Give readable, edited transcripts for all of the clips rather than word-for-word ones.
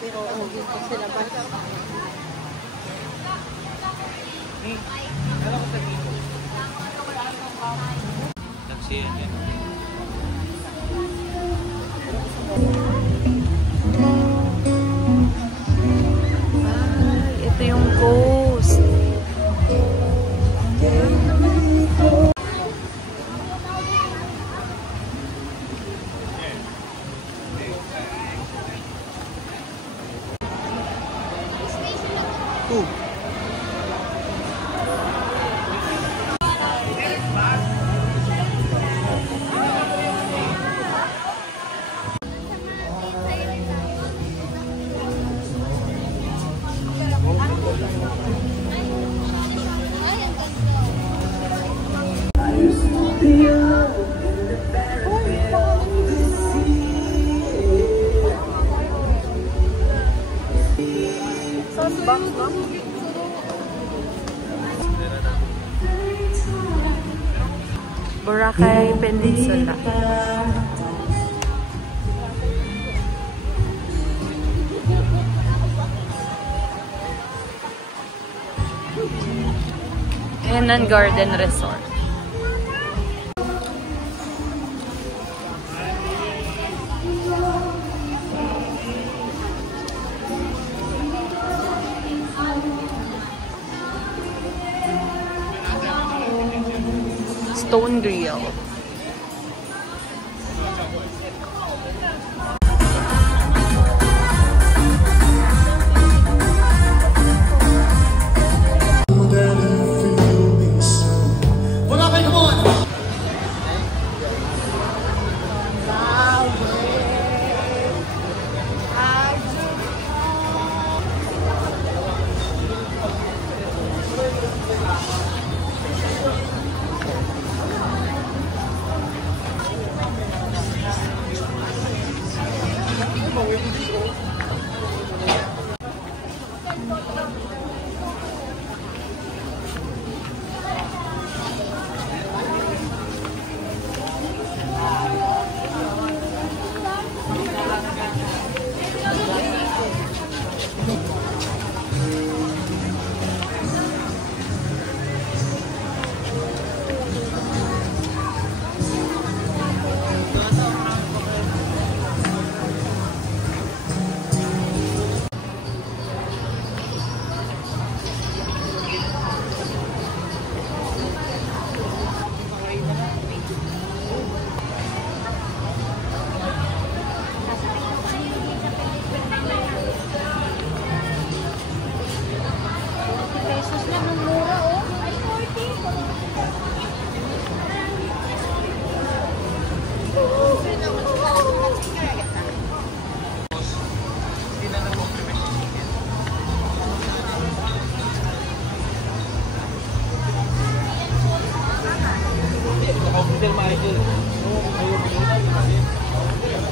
Pero hindi ko sila ba? Taksiyan yan. Ay, ito yung coast. Boracay Peninsula. Henan Garden Resort. Stone Grill.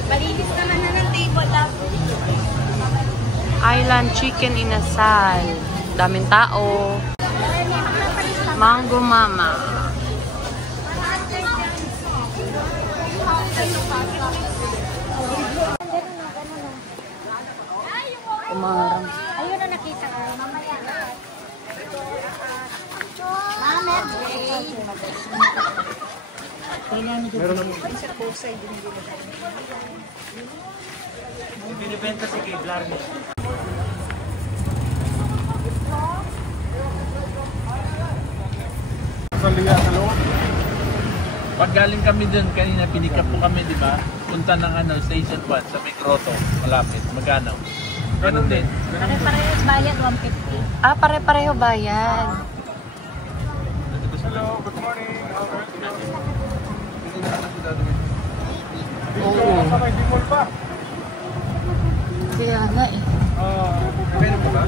Malinis naman na ng table up. Island Chicken Inasal. Daming tao. Mango Mama. Umarang. Ayun na nakita ko. Mamaya na. Mama, meron naman. Binibenta si Kay Blarney. Pag galing kami dun, kanina pinikap po kami, di ba? Punta ng Station 1 sa may grotto, malapit, Maganaw. Ganun din. Pare-parehas bayad, 150. Ah, pare-pareho bayad. Hello, good morning. Oo. Sa may Dimol pa. Kaya nga eh. Meron pa ba?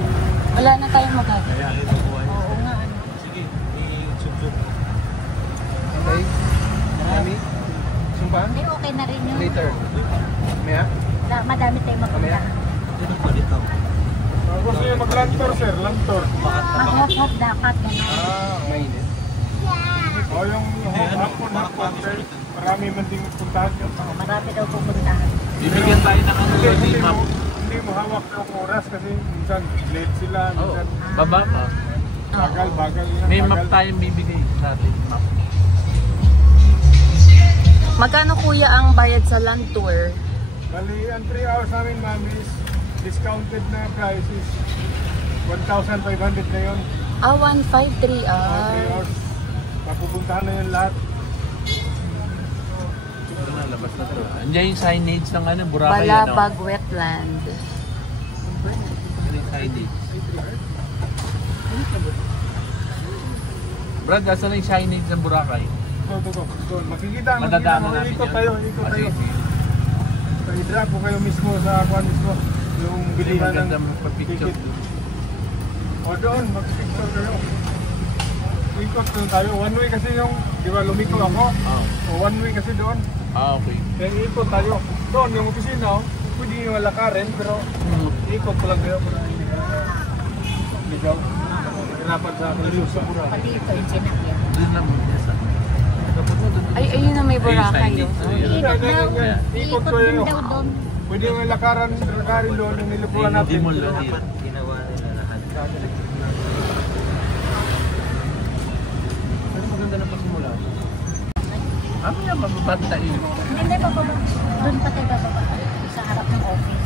Wala na tayong magagawa. Kaya ito buhay. Oo nga. Sige, i-sub-sub. Okay. Marami? Sumpaan? Hindi, okay na rin yun. Later. Maya? Madami tayong mapunta. Dito po dito. Gusto nyo mag-lantor, sir? Lantor. Mag-hop-hop dapat. Mainit. O yung hapon, sir. Marami man din puntahan yun. Marami daw pupuntahan. Bibigyan tayo ng Hindi map. mo ha? malawak yung oras kasi minsan late sila, Oo, minsan baba pa. bagal na. May map bagal. tayong bibigay sa atin. Map. Magkano kuya ang bayad sa land tour? Bali, ang 3 hours namin ma'am is discounted na price is 1,500 na yun. 153 3 hours. Mapupuntahan na yun lahat. Ito na, labas na to. Andiyan yung signage ng ano, Boracay. Balabag Wetland. Ano yung signage? Brad, asan na yung signage ng Boracay? Ito. Makikita, Madadaanan namin ikot yun. tayo, ikot Ah, tayo. sige, sige. I-drop ko kayo mismo sa kwan mismo. Yung Ang bilihan ganda ng magpa-picture. ticket. O doon, mag-picture kayo. Ikot doon tayo. One way kasi yung, di ba lumiko ako? O one way kasi doon. Okay. Kaya ikot tayo. Doon, yung opisina, pwede nyo lakarin, pero ikot ko lang kayo. Ligaw. Hirapan sa akin yung sa Boracay. Pati ito yung sinakyan. Doon lang. Yes, ah. Tapos na doon. Ay, ayun na may Boracay. Ayun, Oh. signage. Iikot daw. Yeah. Iikot din daw doon. Pwede nyo lakarin doon, yung nilupuan natin. Hindi mo lang dito. Pero maganda na pasimula. Ano yan, mababata yun. Hindi pa baba. Doon pa tayo bababa. Sa harap ng office.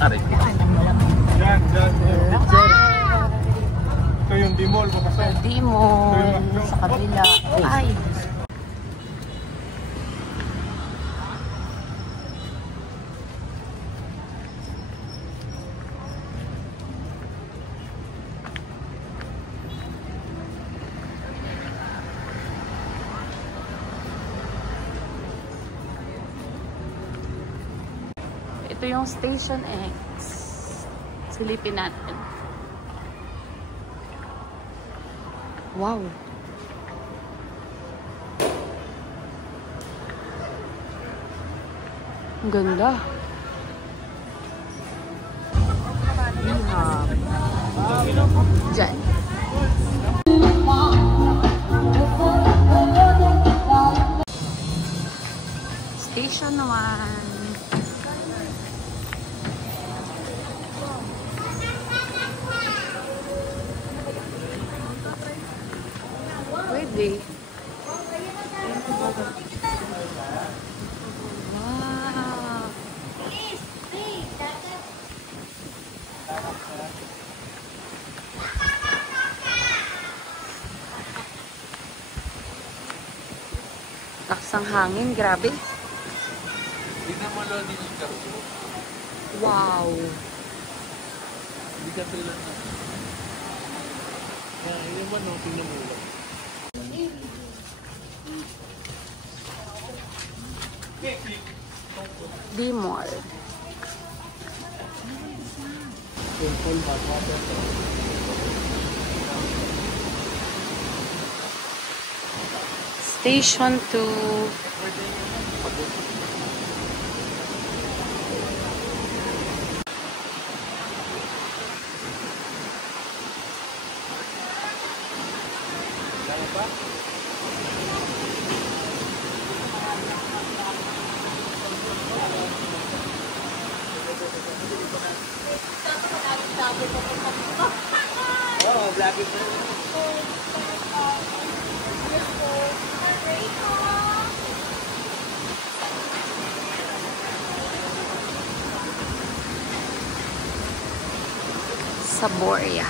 Aray. Alam mo lang. Yan, picture. Ito yung dimol, papasok. Dimol sa kabila. Ay. Ito yung Station X. Silipin natin. Wow. Ang ganda. Diyan. Station 1. Pwede. Wow. Lakas ang hangin, grabe. Tignan mo Lodi yung gabi. Wow. Hindi ka sila na. Yan, yun mo no, tingnan mo lang. D-Mall. Station 2. Saboria.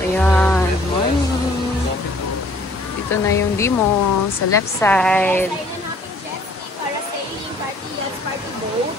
Ayan, morning. Dito na yung demo sa left side. Para sailing, party yachts, party boat.